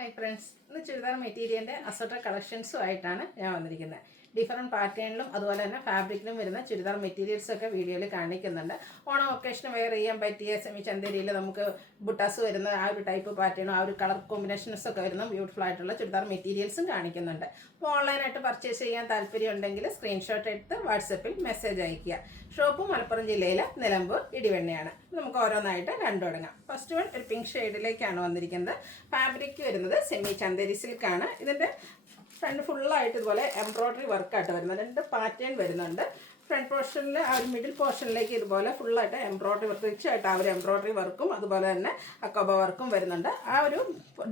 Hi friends, ഇന്ന് ചുരിദാർ മെറ്റീരിയലിൻ്റെ assorted കളക്ഷൻസുമായിട്ടാണ് ഞാൻ വന്നിരിക്കുന്നത്. ഡിഫറെൻറ്റ് പാറ്റേണിലും അതുപോലെ തന്നെ ഫാബ്രിക്കിലും വരുന്ന ചുരിദാർ മെറ്റീരിയൽസൊക്കെ വീഡിയോയിൽ കാണിക്കുന്നുണ്ട്. ഓണം ഒക്കേഷന് വെയർ ചെയ്യാൻ പറ്റിയ സെമി ചന്തേരിയിൽ നമുക്ക് ബുട്ടാസ് വരുന്ന ആ ഒരു ടൈപ്പ് പാറ്റേണും ആ ഒരു കളർ കോമ്പിനേഷൻസൊക്കെ വരുന്ന ബ്യൂട്ടിഫുൾ ആയിട്ടുള്ള ചുരിദാർ മെറ്റീരിയൽസും കാണിക്കുന്നുണ്ട്. അപ്പോൾ ഓൺലൈനായിട്ട് പർച്ചേസ് ചെയ്യാൻ താല്പര്യം ഉണ്ടെങ്കിൽ സ്ക്രീൻഷോട്ട് എടുത്ത് വാട്സപ്പിൽ മെസ്സേജ് അയയ്ക്കുക. ഷോപ്പ് മലപ്പുറം ജില്ലയിലെ നിലമ്പൂർ ഇടിവെണ്ണയാണ്. നമുക്ക് ഓരോന്നായിട്ട് കണ്ടു തുടങ്ങാം. ഫസ്റ്റ് വൺ ഒരു പിങ്ക് ഷെയ്ഡിലേക്കാണ് വന്നിരിക്കുന്നത്. ഫാബ്രിക് വരുന്നത് സെമി ചന്തേരി സിൽക്കാണ്. ഇതിൻ്റെ ഫ്രണ്ട് ഫുള്ളായിട്ട് ഇതുപോലെ എംബ്രോയ്ഡറി വർക്കായിട്ട് വരുന്നത്. രണ്ട് പാറ്റേൺ വരുന്നുണ്ട്. ഫ്രണ്ട് പോർഷനിൽ ആ ഒരു മിഡിൽ പോർഷനിലേക്ക് ഇതുപോലെ ഫുള്ളായിട്ട് എംബ്രോയ്ഡറി വർക്ക് റിച്ചായിട്ട് ആ ഒരു എംബ്രോയ്ഡറി വർക്കും അതുപോലെ തന്നെ അക്കോബ വർക്കും വരുന്നുണ്ട്. ആ ഒരു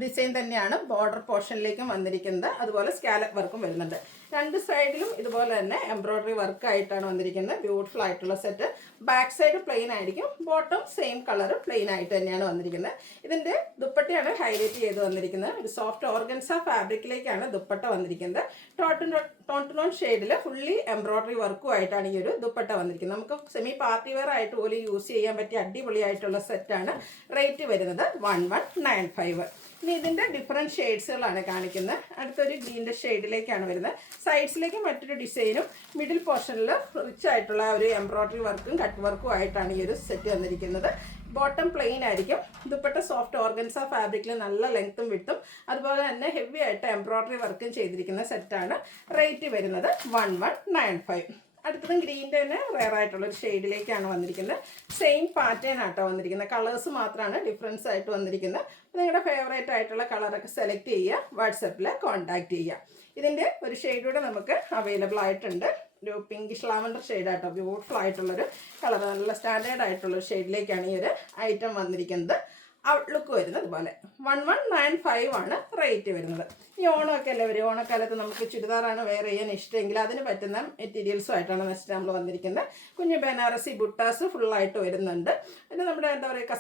ഡിസൈൻ തന്നെയാണ് ബോർഡർ പോർഷനിലേക്കും വന്നിരിക്കുന്നത്. അതുപോലെ സ്കാലപ്പ് വർക്കും വരുന്നുണ്ട്. രണ്ട് സൈഡിലും ഇതുപോലെ തന്നെ എംബ്രോയ്ഡറി വർക്കായിട്ടാണ് വന്നിരിക്കുന്നത്. ബ്യൂട്ടിഫുൾ ആയിട്ടുള്ള സെറ്റ്. ബാക്ക് സൈഡ് പ്ലെയിൻ ആയിരിക്കും, ബോട്ടം സെയിം കളർ പ്ലെയിൻ ആയിട്ട് തന്നെയാണ് വന്നിരിക്കുന്നത്. ഇതിൻ്റെ ദുപ്പട്ടയാണ് ഹൈലൈറ്റ് ചെയ്ത് വന്നിരിക്കുന്നത്. ഒരു സോഫ്റ്റ് ഓർഗൻസ ഫാബ്രിക്കിലേക്കാണ് ദുപ്പട്ട വന്നിരിക്കുന്നത്. ടോൺ ടു ടോൺ ഷെയ്ഡിൽ ഫുള്ളി എംബ്രോയ്ഡറി വർക്കുമായിട്ടാണ് ഈ ഒരു ദുപ്പട്ട വന്നിരിക്കുന്നത്. നമുക്ക് സെമി പാർട്ടി വെയർ ആയിട്ട് പോലും യൂസ് ചെയ്യാൻ പറ്റിയ അടിപൊളിയായിട്ടുള്ള സെറ്റാണ്. റേറ്റ് വരുന്നത് 1195. ഇനി ഇതിൻ്റെ ഡിഫറെൻറ്റ് ഷെയ്ഡ്സുകളാണ് കാണിക്കുന്നത്. അടുത്തൊരു ഗ്രീൻ്റെ ഷെയ്ഡിലേക്കാണ് വരുന്നത്. സൈഡ്സിലേക്ക് മറ്റൊരു ഡിസൈനും മിഡിൽ പോർഷനിൽ റിച്ച് ആയിട്ടുള്ള ഒരു എംബ്രോയ്ഡറി വർക്കും കട്ട് വർക്കും ആയിട്ടാണ് ഈ ഒരു സെറ്റ് വന്നിരിക്കുന്നത്. ബോട്ടം പ്ലെയിൻ ആയിരിക്കും. ദുപ്പട്ട സോഫ്റ്റ് ഓർഗൻസ ഫാബ്രിക്കിൽ നല്ല ലെങ്ത്തും വിട്ടും അതുപോലെ തന്നെ ഹെവി ആയിട്ട് എംബ്രോയ്ഡറി വർക്കും ചെയ്തിരിക്കുന്ന സെറ്റാണ്. റേറ്റ് വരുന്നത് 1195. അടുത്തതും ഗ്രീൻ്റെ തന്നെ റെയർ ആയിട്ടുള്ളൊരു ഷെയ്ഡിലേക്കാണ് വന്നിരിക്കുന്നത്. സെയിം പാറ്റേൺ ആട്ടോ വന്നിരിക്കുന്നത്. കളേഴ്സ് മാത്രമാണ് ഡിഫറൻസ് ആയിട്ട് വന്നിരിക്കുന്നത്. അപ്പോൾ നിങ്ങളുടെ ഫേവറേറ്റ് ആയിട്ടുള്ള കളറൊക്കെ സെലക്ട് ചെയ്യുക, വാട്സപ്പിൽ കോൺടാക്റ്റ് ചെയ്യുക. ഇതിൻ്റെ ഒരു ഷെയ്ഡ് കൂടെ നമുക്ക് അവൈലബിൾ ആയിട്ടുണ്ട്. ഒരു പിങ്കിഷ് ലാവൻഡർ ഷെയ്ഡായിട്ടോ ബ്യൂട്ടിഫുൾ ആയിട്ടുള്ളൊരു കളർ, നല്ല സ്റ്റാൻഡേർഡ് ആയിട്ടുള്ളൊരു ഷെയ്ഡിലേക്കാണ് ഈ ഒരു ഐറ്റം വന്നിരിക്കുന്നത്. ഔട്ട്ലുക്ക് വരുന്നത് ഇതുപോലെ 1195 ആണ് റേറ്റ് വരുന്നത്. ഈ ഓണമൊക്കെ അല്ലേ വരും. ഓണക്കാലത്ത് നമുക്ക് ചുരിദാറാണ് വെയർ ചെയ്യാൻ ഇഷ്ടമെങ്കിൽ അതിന് പറ്റുന്ന മെറ്റീരിയൽസുമായിട്ടാണ് നെക്സ്റ്റ് നമ്മൾ വന്നിരിക്കുന്നത്. കുഞ്ഞ് ബനാറസി ബുട്ടാസ് ഫുള്ളായിട്ട് വരുന്നുണ്ട്. പിന്നെ നമ്മുടെ എന്താ പറയുക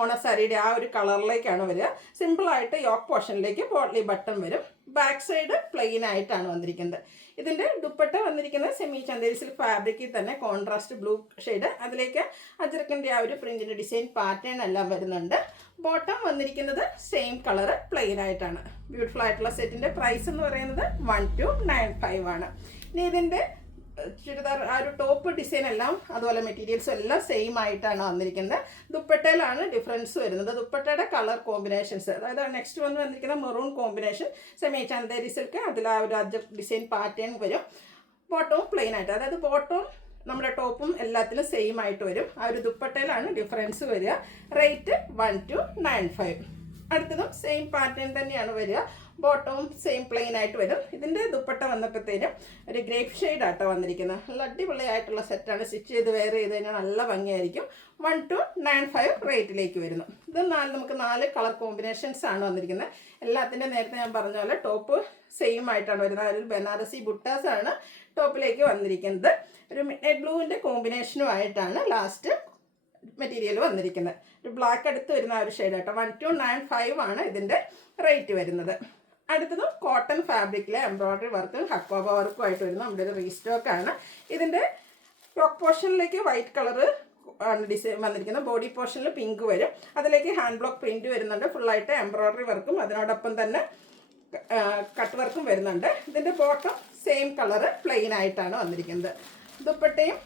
ഓണസാരിയുടെ ആ ഒരു കളറിലേക്കാണ് വരിക. സിമ്പിളായിട്ട് യോക്ക് പോർഷനിലേക്ക് പോട്ട്ലി ബട്ടൺ വരും. ബാക്ക് സൈഡ് പ്ലെയിൻ ആയിട്ടാണ് വന്നിരിക്കുന്നത്. ഇതിൻ്റെ ദുപ്പട്ട വന്നിരിക്കുന്നത് സെമി ചന്തേരി സിൽക്ക് ഫാബ്രിക്കിൽ തന്നെ കോൺട്രാസ്റ്റ് ബ്ലൂ ഷെയ്ഡ്. അതിലേക്ക് അജ്രക്കിൻ്റെ ആ ഒരു പ്രിൻറ്റിൻ്റെ ഡിസൈൻ പാറ്റേൺ എല്ലാം വരുന്നുണ്ട്. ബോട്ടം വന്നിരിക്കുന്നത് സെയിം കളറ് പ്ലെയിൻ ആയിട്ടാണ്. ബ്യൂട്ടിഫുൾ ആയിട്ടുള്ള സെറ്റിൻ്റെ പ്രൈസ് എന്ന് പറയുന്നത് 1295 ആണ്. ഇനി ഇതിൻ്റെ ചുരിദാർ ആ ഒരു ടോപ്പ് ഡിസൈൻ എല്ലാം അതുപോലെ മെറ്റീരിയൽസും എല്ലാം സെയിം ആയിട്ടാണ് വന്നിരിക്കുന്നത്. ദുപ്പട്ടയിലാണ് ഡിഫറൻസ് വരുന്നത്. ദുപ്പട്ടയുടെ കളർ കോമ്പിനേഷൻസ്, അതായത് നെക്സ്റ്റ് വന്നിരിക്കുന്ന maroon combination semi Chanderi silk, അതിൽ ആ ഒരു അജബ് ഡിസൈൻ പാറ്റേൺ വരും. ബോട്ടവും പ്ലെയിൻ ആയിട്ട്, അതായത് ബോട്ടവും നമ്മുടെ ടോപ്പും എല്ലാത്തിലും സെയിം ആയിട്ട് വരും. ആ ഒരു ദുപ്പട്ടയിലാണ് ഡിഫറൻസ് വരിക. റേറ്റ് 1295. അടുത്തതും സെയിം പാറ്റേൺ തന്നെയാണ് വരിക. ബോട്ടവും സെയിം പ്ലെയിൻ ആയിട്ട് വരും. ഇതിൻ്റെ ദുപ്പട്ട വന്നപ്പോഴത്തേനും ഒരു ഗ്രേപ്പ് ഷെയ്ഡ് ആട്ടോ വന്നിരിക്കുന്നത്. നല്ല അടിപൊളിയായിട്ടുള്ള സെറ്റാണ്. സ്റ്റിച്ച് ചെയ്ത് വെയർ ചെയ്ത് കഴിഞ്ഞാൽ നല്ല ഭംഗിയായിരിക്കും. 1295 റേറ്റിലേക്ക് വരുന്നു. ഇത് നമുക്ക് 4 കളർ കോമ്പിനേഷൻസ് ആണ് വന്നിരിക്കുന്നത്. എല്ലാത്തിൻ്റെ നേരത്തെ ഞാൻ പറഞ്ഞ പോലെ ടോപ്പ് സെയിം ആയിട്ടാണ് വരുന്നത്. ഒരു ബനാറസി ബുട്ടാസ് ആണ് ടോപ്പിലേക്ക് വന്നിരിക്കുന്നത്. ഒരു മിഡ് ബ്ലൂവിൻ്റെ കോമ്പിനേഷനും ആയിട്ടാണ് ലാസ്റ്റ് മെറ്റീരിയൽ വന്നിരിക്കുന്നത്. ഒരു ബ്ലാക്ക് അടുത്ത് വരുന്ന ആ ഒരു ഷെയ്ഡ് ആട്ടോ. 1295 ആണ് ഇതിൻ്റെ റേറ്റ് വരുന്നത്. അടുത്തതും കോട്ടൺ ഫാബ്രിക്കിലെ എംബ്രോയ്ഡറി വർക്കും ഹക്കോബ വർക്കും ആയിട്ട് വരുന്ന നമ്മുടെ ഒരു റീസ്റ്റോക്കാണ്. ഇതിൻ്റെ ടോപ്പ് പോർഷനിലേക്ക് വൈറ്റ് കളറ് ആണ് ഡിസൈൻ വന്നിരിക്കുന്നത്. ബോഡി പോർഷനിൽ പിങ്ക് വരും. അതിലേക്ക് ഹാൻഡ് ബ്ലോക്ക് പ്രിൻറ്റ് വരുന്നുണ്ട്. ഫുള്ളായിട്ട് എംബ്രോയ്ഡറി വർക്കും അതിനോടൊപ്പം തന്നെ കട്ട് വർക്കും വരുന്നുണ്ട്. ഇതിൻ്റെ ബോട്ടം സെയിം കളറ് പ്ലെയിൻ ആയിട്ടാണ് വന്നിരിക്കുന്നത്. ദുപ്പട്ടയും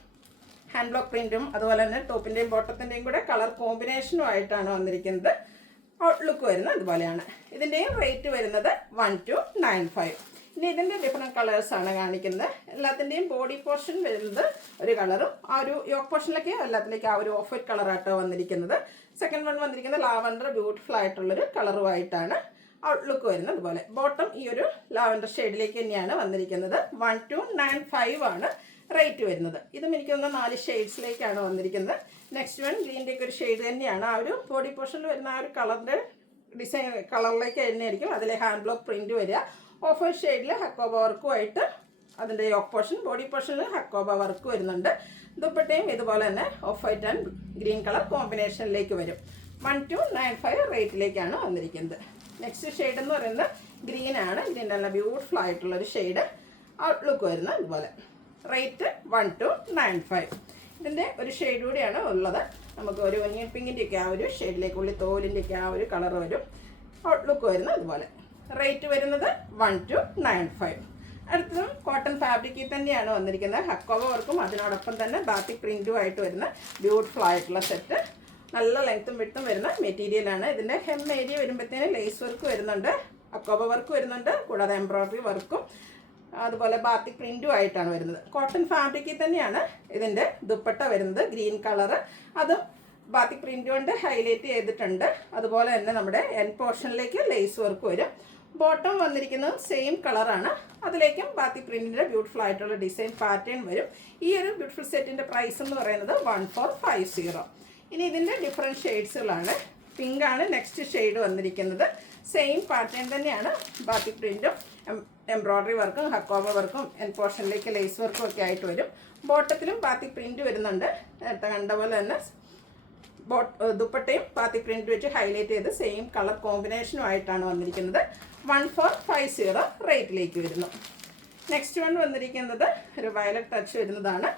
ഹാൻഡ് ബ്ലോക്ക് പ്രിൻറ്റും അതുപോലെ തന്നെ ടോപ്പിൻ്റെയും ബോട്ടത്തിൻ്റെയും കൂടെ കളർ കോമ്പിനേഷനും ആയിട്ടാണ് വന്നിരിക്കുന്നത്. ഔട്ട്ലുക്ക് വരുന്നത് അതുപോലെയാണ്. ഇതിൻ്റെയും റേറ്റ് വരുന്നത് 1295. ഇനി ഇതിൻ്റെ ഡിഫറെൻറ്റ് കളേഴ്സാണ് കാണിക്കുന്നത്. എല്ലാത്തിൻ്റെയും ബോഡി പോർഷൻ വരുന്നത് ഒരു കളറും ആ ഒരു യോക്ക് പോർഷനിലേക്ക് എല്ലാത്തിലേക്ക് ആ ഒരു ഓഫ് വൈറ്റ് കളറായിട്ടോ വന്നിരിക്കുന്നത്. സെക്കൻഡ് വൺ വന്നിരിക്കുന്നത് ലാവൻഡർ ബ്യൂട്ടിഫുൾ ആയിട്ടുള്ളൊരു കളറുമായിട്ടാണ്. ഔട്ട്ലുക്ക് വരുന്നത് അതുപോലെ. ബോട്ടം ഈ ഒരു ലാവൻഡർ ഷെയ്ഡിലേക്ക് തന്നെയാണ് വന്നിരിക്കുന്നത്. 1295 ആണ് റേറ്റ് വരുന്നത്. ഇതും എനിക്ക് തോന്നുന്ന 4 ഷെയ്ഡ്സിലേക്കാണ് വന്നിരിക്കുന്നത്. നെക്സ്റ്റ് വൺ ഗ്രീൻ്റെ ഒക്കെ ഒരു ഷെയ്ഡ് തന്നെയാണ്. ആ ഒരു ബോഡി പോർഷനിൽ വരുന്ന ആ ഒരു കളറിൻ്റെ ഡിസൈൻ കളറിലേക്ക് തന്നെയായിരിക്കും. അതിലെ ഹാൻഡ് ബ്ലോക്ക് പ്രിൻറ്റ് വരിക. ഓഫ് വൈറ്റ് ഷെയ്ഡിൽ ഹക്കോബ വർക്കുമായിട്ട് അതിൻ്റെ യോക്ക് പോർഷൻ ബോഡി പോർഷനിൽ ഹക്കോബ വർക്ക് വരുന്നുണ്ട്. ദുപ്പട്ടയും ഇതുപോലെ തന്നെ off white and green colour കോമ്പിനേഷനിലേക്ക് വരും. 1295 റേറ്റിലേക്കാണ് വന്നിരിക്കുന്നത്. നെക്സ്റ്റ് ഷെയ്ഡ് എന്ന് പറയുന്നത് ഗ്രീൻ ആണ്. ഗ്രീൻ നല്ല ബ്യൂട്ടിഫുൾ ആയിട്ടുള്ളൊരു ഷെയ്ഡ്. ഔട്ട്ലുക്ക് വരുന്നത് ഇതുപോലെ. റേറ്റ് 1295. ഇതിൻ്റെ ഒരു ഷെയ്ഡ് കൂടിയാണ് ഉള്ളത്. നമുക്ക് ഒരു ഒനിയൻ പിങ്കിൻ്റെയൊക്കെ ആ ഒരു ഷെയ്ഡിലേക്ക് ഉള്ളി തോലിൻ്റെയൊക്കെ ആ ഒരു കളർ വരും. ഔട്ട്ലുക്ക് വരുന്നത് അതുപോലെ. റേറ്റ് വരുന്നത് 1295. അടുത്തതും കോട്ടൺ ഫാബ്രിക്കിൽ തന്നെയാണ് വന്നിരിക്കുന്നത്. ഹക്കോവ വർക്കും അതിനോടൊപ്പം തന്നെ ബാത്തിക് പ്രിൻറ്റും ആയിട്ട് വരുന്ന ബ്യൂട്ടിഫുൾ ആയിട്ടുള്ള സെറ്റ്. നല്ല ലെങ്ത്തും വിഡ്ത്തും വരുന്ന മെറ്റീരിയലാണ്. ഇതിൻ്റെ ഹെം ഏരിയ വരുമ്പോഴത്തേന് ലേസ് വർക്ക് വരുന്നുണ്ട്, ഹക്കോവ വർക്ക് വരുന്നുണ്ട്, കൂടാതെ എംബ്രോയ്ഡറി വർക്കും അതുപോലെ ബാത്തിക് പ്രിൻറ്റും ആയിട്ടാണ് വരുന്നത്. കോട്ടൺ ഫാബ്രിക്കിൽ തന്നെയാണ് ഇതിൻ്റെ ദുപ്പട്ട വരുന്നത്. ഗ്രീൻ കളറ്, അതും ബാത്തിക് പ്രിൻ്റ് കൊണ്ട് ഹൈലൈറ്റ് ചെയ്തിട്ടുണ്ട്. അതുപോലെ തന്നെ നമ്മുടെ എൻ പോർഷനിലേക്ക് ലേസ് വർക്ക് വരും. ബോട്ടം വന്നിരിക്കുന്നത് സെയിം കളറാണ്, അതിലേക്കും ബാത്തിക് പ്രിൻറ്റിൻ്റെ ബ്യൂട്ടിഫുൾ ആയിട്ടുള്ള ഡിസൈൻ പാറ്റേൺ വരും. ഈ ഒരു ബ്യൂട്ടിഫുൾ സെറ്റിൻ്റെ പ്രൈസ് എന്ന് പറയുന്നത് 1450. ഇനി ഇതിൻ്റെ ഡിഫറെൻറ്റ് ഷെയ്ഡ്സുകളാണ്. പിങ്ക് ആണ് നെക്സ്റ്റ് ഷെയ്ഡ് വന്നിരിക്കുന്നത്. സെയിം പാറ്റേൺ തന്നെയാണ്, ബാത്തിക് പ്രിൻറ്റും എംബ്രോയ്ഡറി വർക്കും ഹക്കോവ വർക്കും എൻ പോർഷനിലേക്ക് ലേസ് വർക്കും ഒക്കെ ആയിട്ട് വരും. ബോട്ടത്തിലും ബാത്തിക് പ്രിൻറ്റ് വരുന്നുണ്ട്. നേരത്തെ കണ്ട പോലെ തന്നെ ദുപ്പട്ടയും ബാത്തിക് പ്രിൻറ്റ് വെച്ച് ഹൈലൈറ്റ് ചെയ്ത് സെയിം കളർ കോമ്പിനേഷനും ആയിട്ടാണ് വന്നിരിക്കുന്നത്. 1450 റേറ്റിലേക്ക് വരുന്നു. നെക്സ്റ്റ് വൺ വന്നിരിക്കുന്നത് ഒരു വയലറ്റ് ടച്ച് വരുന്നതാണ്.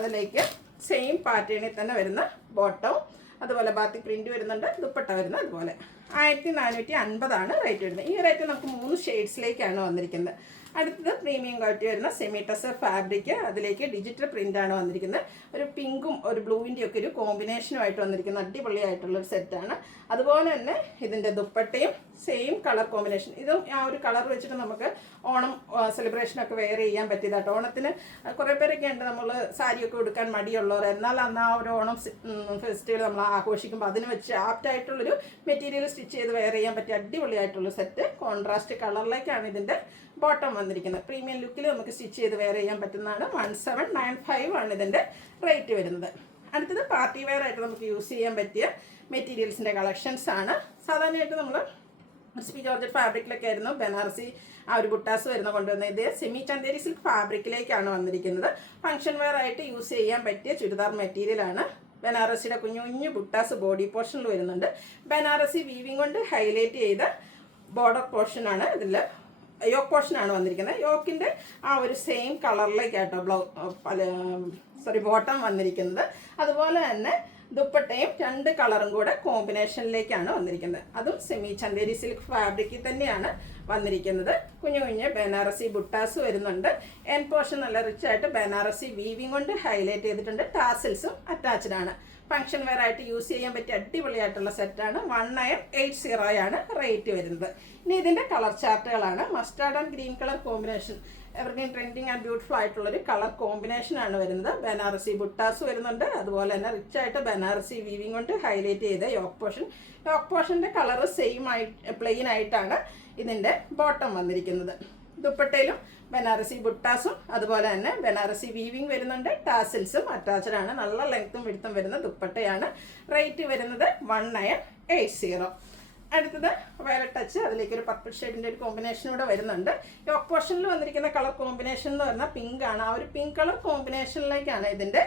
അതിലേക്ക് സെയിം പാറ്റേണിൽ തന്നെ വരുന്ന ബോട്ടവും അതുപോലെ ബാത്തിക് പ്രിൻറ്റ് വരുന്നുണ്ട്, ദുപ്പട്ട വരുന്നത് അതുപോലെ. 1450 റേറ്റ് വരുന്നത്. ഈ റേറ്റ് നമുക്ക് 3 ഷെയ്ഡ്സിലേക്കാണ് വന്നിരിക്കുന്നത്. അടുത്തത് പ്രീമിയം ക്വാളിറ്റി വരുന്ന സെമി ടസർ ഫാബ്രിക്, അതിലേക്ക് ഡിജിറ്റൽ പ്രിൻ്റാണ് വന്നിരിക്കുന്നത്. ഒരു പിങ്കും ഒരു ബ്ലൂവിൻ്റെ ഒക്കെ ഒരു കോമ്പിനേഷനുമായിട്ട് വന്നിരിക്കുന്ന അടിപൊളിയായിട്ടുള്ളൊരു സെറ്റാണ്. അതുപോലെ തന്നെ ഇതിൻ്റെ ദുപ്പട്ടയും സെയിം കളർ കോമ്പിനേഷൻ. ഇതും ആ ഒരു കളർ വെച്ചിട്ട് നമുക്ക് ഓണം സെലിബ്രേഷനൊക്കെ വെയർ ചെയ്യാൻ പറ്റിയതായിട്ട്. ഓണത്തിന് കുറേ പേരൊക്കെ ഉണ്ട് നമ്മൾ സാരിയൊക്കെ ഉടുക്കാൻ മടിയുള്ളവർ, എന്നാൽ അന്ന് ആ ഒരു ഓണം ഫെസ്റ്റിവൽ നമ്മൾ ആഘോഷിക്കുമ്പോൾ അതിന് വെച്ച് ആപ്റ്റായിട്ടുള്ളൊരു മെറ്റീരിയൽ സ്റ്റിച്ച് ചെയ്ത് വെയർ ചെയ്യാൻ പറ്റിയ അടിപൊളിയായിട്ടുള്ള സെറ്റ്. കോൺട്രാസ്റ്റ് കളറിലേക്കാണ് ഇതിൻ്റെ ബോട്ടം വന്നിരിക്കുന്നത്. പ്രീമിയം ലുക്കിൽ നമുക്ക് സ്റ്റിച്ച് ചെയ്ത് വെയർ ചെയ്യാൻ പറ്റുന്നതാണ്. 1795 ആണ് ഇതിൻ്റെ റേറ്റ് വരുന്നത്. അടുത്തത് പാർട്ടി വെയർ ആയിട്ട് നമുക്ക് യൂസ് ചെയ്യാൻ പറ്റിയ മെറ്റീരിയൽസിൻ്റെ കളക്ഷൻസ് ആണ്. സാധാരണയായിട്ട് നമ്മൾ സ്പി ജോർജറ്റ് ഫാബ്രിക്കിലൊക്കെ ആയിരുന്നു ബനാറസി ആ ഒരു ബുട്ടാസ് വരുന്ന കൊണ്ടുവന്നത്. ഇത് സെമി ചന്തേരി സിൽക്ക് ഫാബ്രിക്കിലേക്കാണ് വന്നിരിക്കുന്നത്. ഫംഗ്ഷൻ വെയർ ആയിട്ട് യൂസ് ചെയ്യാൻ പറ്റിയ ചുരിദാർ മെറ്റീരിയലാണ്. ബനാറസിയുടെ കുഞ്ഞു കുഞ്ഞു ബുട്ടാസ് ബോഡി പോർഷനിൽ വരുന്നുണ്ട്. ബനാറസി വീവിങ് കൊണ്ട് ഹൈലൈറ്റ് ചെയ്ത ബോർഡർ പോർഷനാണ് ഇതിൽ. യോക്ക് പോർഷനാണ് വന്നിരിക്കുന്നത്. യോക്കിൻ്റെ ആ ഒരു സെയിം കളറിലേക്കാട്ടോ ബോട്ടം വന്നിരിക്കുന്നത്. അതുപോലെ തന്നെ ദുപ്പട്ടയും 2 കളറും കൂടെ കോമ്പിനേഷനിലേക്കാണ് വന്നിരിക്കുന്നത്. അതും സെമി ചന്തേരി സിൽക്ക് ഫാബ്രിക്കിൽ തന്നെയാണ് വന്നിരിക്കുന്നത്. കുഞ്ഞു കുഞ്ഞ് ബനാറസി ബുട്ടാസ് വരുന്നുണ്ട്. എൻ പോർഷൻ നല്ല റിച്ച് ആയിട്ട് ബനാറസി വീവിങ് കൊണ്ട് ഹൈലൈറ്റ് ചെയ്തിട്ടുണ്ട്. ടാസിൽസും അറ്റാച്ച്ഡ് ആണ്. ഫംഗ്ഷൻ വെയർ ആയിട്ട് യൂസ് ചെയ്യാൻ പറ്റിയ അടിപൊളിയായിട്ടുള്ള സെറ്റാണ്. 1980 റേറ്റ് വരുന്നത്. ഇനി ഇതിൻ്റെ കളർ ചാർട്ടുകളാണ്. Mustard and green colour combination, evergreen trending and beautiful ആയിട്ടുള്ളൊരു കളർ കോമ്പിനേഷനാണ് വരുന്നത്. ബനാറസി ബുട്ടാസ് വരുന്നുണ്ട്. അതുപോലെ തന്നെ റിച്ച് ആയിട്ട് ബനാറസി വീവിങ് കൊണ്ട് ഹൈലൈറ്റ് ചെയ്ത യോക്ക് പോർഷൻ. യോക്ക് പോർഷൻ്റെ കളർ സെയിം ആയിട്ട് പ്ലെയിൻ ആയിട്ടാണ് ഇതിൻ്റെ ബോട്ടം വന്നിരിക്കുന്നത്. ദുപ്പട്ടയിലും ബനാറസി ബുട്ടാസും അതുപോലെ തന്നെ ബനാറസി വീവിങ് വരുന്നുണ്ട്. ടാസിൽസും അറ്റാച്ച്ഡ് ആണ്. നല്ല ലെങ്ത്തും വിഡ്ത്തും വരുന്ന ദുപ്പട്ടയാണ്. റേറ്റ് വരുന്നത് 1980. അടുത്തത് വയലറ്റ് ടച്ച്, അതിലേക്ക് ഒരു പർപ്പിൾ ഷെയ്ഡിൻ്റെ ഒരു കോമ്പിനേഷൻ കൂടെ വരുന്നുണ്ട്. യോക്ക് പോർഷനിൽ വന്നിരിക്കുന്ന കളർ കോമ്പിനേഷൻ എന്ന് പറഞ്ഞാൽ പിങ്ക് ആണ്. ആ ഒരു പിങ്ക് കളർ കോമ്പിനേഷനിലേക്കാണ് ഇതിൻ്റെ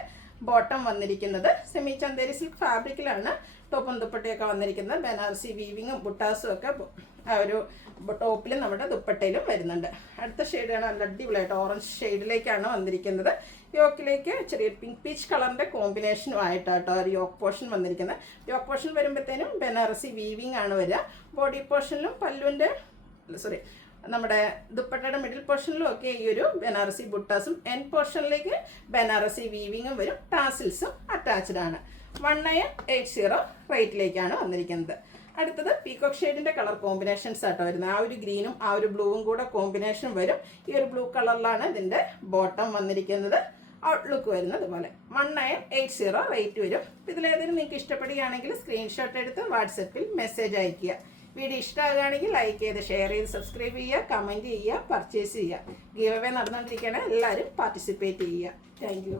ബോട്ടം വന്നിരിക്കുന്നത്. സെമി ചന്തേരി സിൽക്ക് ഫാബ്രിക്കിലാണ് ടോപ്പും ദുപ്പട്ടയൊക്കെ വന്നിരിക്കുന്നത്. ബനാറസി വീവിങ്ങും ബുട്ടാസും ഒക്കെ ആ ഒരു ടോപ്പിലും നമ്മുടെ ദുപ്പട്ടയിലും വരുന്നുണ്ട്. അടുത്ത ഷെയ്ഡാണ് നല്ല അടിപൊളിയായിട്ട് ഓറഞ്ച് ഷെയ്ഡിലേക്കാണ് വന്നിരിക്കുന്നത്. യോക്കിലേക്ക് ചെറിയ പിങ്ക് പീച്ച് കളറിൻ്റെ കോമ്പിനേഷനും ആയിട്ടാട്ടോ ഒരു യോക്ക് പോർഷൻ വന്നിരിക്കുന്നത്. യോക്ക് പോർഷൻ വരുമ്പോഴത്തേനും ബനാറസി വീവിങ് ആണ് വരിക. ബോഡി പോർഷനിലും പല്ലുവിൻ്റെ നമ്മുടെ ദുപ്പട്ടയുടെ മിഡിൽ പോർഷനിലും ഒക്കെ ഈ ഒരു ബനാറസി ബുട്ടാസും എൻ പോർഷനിലേക്ക് ബനാറസി വീവിങ്ങും വരും. ടാസിൽസും അറ്റാച്ച്ഡ് ആണ്. 1980 റേറ്റിലേക്കാണ് വന്നിരിക്കുന്നത്. അടുത്തത് പീകോക്ക് ഷെയ്ഡിൻ്റെ കളർ കോമ്പിനേഷൻസ് ആട്ടോ വരുന്നത്. ആ ഒരു ഗ്രീനും ആ ഒരു ബ്ലൂവും കൂടെ കോമ്പിനേഷൻ വരും. ഈ ഒരു ബ്ലൂ കളറിലാണ് ഇതിൻ്റെ ബോട്ടം വന്നിരിക്കുന്നത്. ഔട്ട്ലുക്ക് വരുന്നത് അതുപോലെ. 1980 റേറ്റ് വരും. ഇതിലേതെങ്കിലും നിങ്ങൾക്ക് ഇഷ്ടപ്പെടുകയാണെങ്കിൽ സ്ക്രീൻഷോട്ട് എടുത്ത് വാട്സപ്പിൽ മെസ്സേജ് അയയ്ക്കുക. വീഡിയോ ഇഷ്ടമാകുകയാണെങ്കിൽ ലൈക്ക് ചെയ്ത് ഷെയർ ചെയ്ത് സബ്സ്ക്രൈബ് ചെയ്യുക, കമൻറ്റ് ചെയ്യുക, പർച്ചേസ് ചെയ്യുക. ഗീവ് അവേ നടന്നുകൊണ്ടിരിക്കുകയാണ്. എല്ലാവരും പാർട്ടിസിപ്പേറ്റ് ചെയ്യുക. Thank you.